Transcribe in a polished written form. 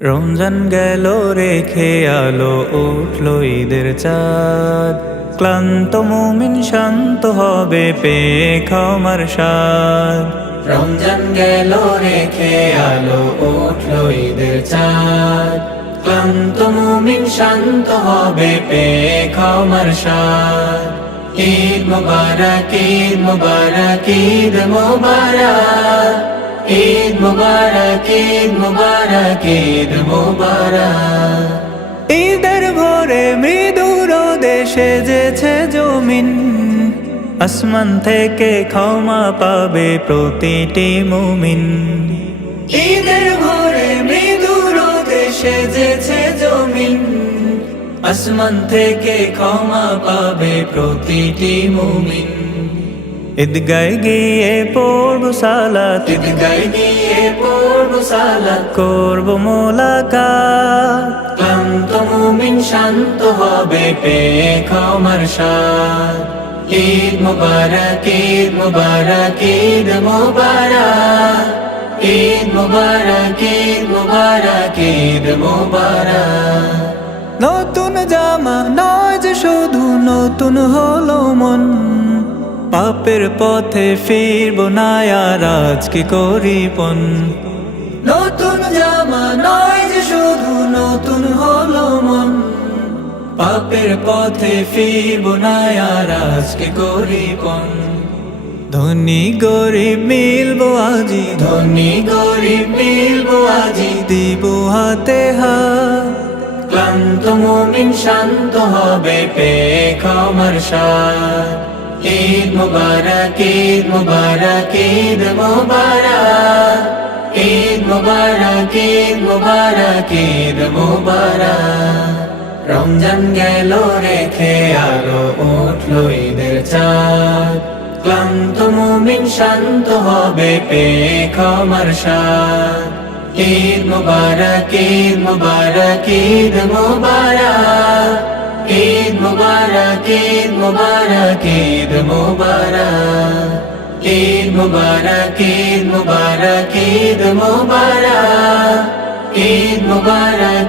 রমজান গেল রেখে আলো উঠলো ঈদের চাঁদ। ক্লান্ত মুমিন শান্ত হবে পেয়ে ক্ষমার স্বাদ। রমজান গেল রেখে আলো উঠলো ঈদের চাঁদ। ক্লান্ত মুমিন শান্ত হবে পেয়ে ক্ষমার স্বাদ। ঈদ মুবারক, ঈদ মুবারক, ঈদ মুবারক, ঈদ মুবারক, ঈদ মুবারক, ঈদ মুবারক। ঈদের ভোরে মৃদু রোদে সেজেছে জমিন, আসমান থেকে ক্ষমা পাবে প্রতিটি মুমিন। ঈদের ভোরে মৃদু রোদে সেজেছে জমিন, আসমান থেকে ক্ষমা পাবে প্রতিটি মুমিন। ঈদগায় গিয়ে পড়ব সালাত, ঈদগায় গিয়ে পড়ব সালাত, করব মোলাকাত। ক্লান্ত মুমিন শান্ত হবে পেয়ে ক্ষমার স্বাদ। ঈদ মুবারক, ঈদ মুবারক, ঈদ মুবারক, ঈদ মুবারক, ঈদ মুবারক, ঈদ মুবারক। নতুন জামা নয় যে শুধু, নতুন হলো মন। পাপের পথে ফিরব না আর আজকে করি পণ। নতুন জামা নয় যে শুধু, নতুন হলো মন। পাপের পথে ফিরব না আর আজকে করি পণ। ধনী গরিব মিলবো আজি, ধনী গরিব মিলবো আজি, দিব হাতে হাত। ক্লান্ত মুমিন শান্ত হবে পেয়ে ক্ষমার স্বাদ। ঈদ মুবারক, ঈদ মুবারক, ঈদ মুবারক, ঈদ মুবারক, ঈদ মুবারক, ঈদ মুবারক। রমজান গেল রেখে আলো উঠলো ঈদের চাঁদ। ক্লান্ত মুমিন শান্ত হবে পেয়ে ক্ষমার স্বাদ। ঈদ মুবারক, ঈদ মুবারক, ঈদ মুবারক, ঈদ মুবারক, ঈদ মুবারক, ঈদ মুবারক। ঈদ মুবারক, ঈদ মুবারক, ঈদ মুবারক, ঈদ মুবারক,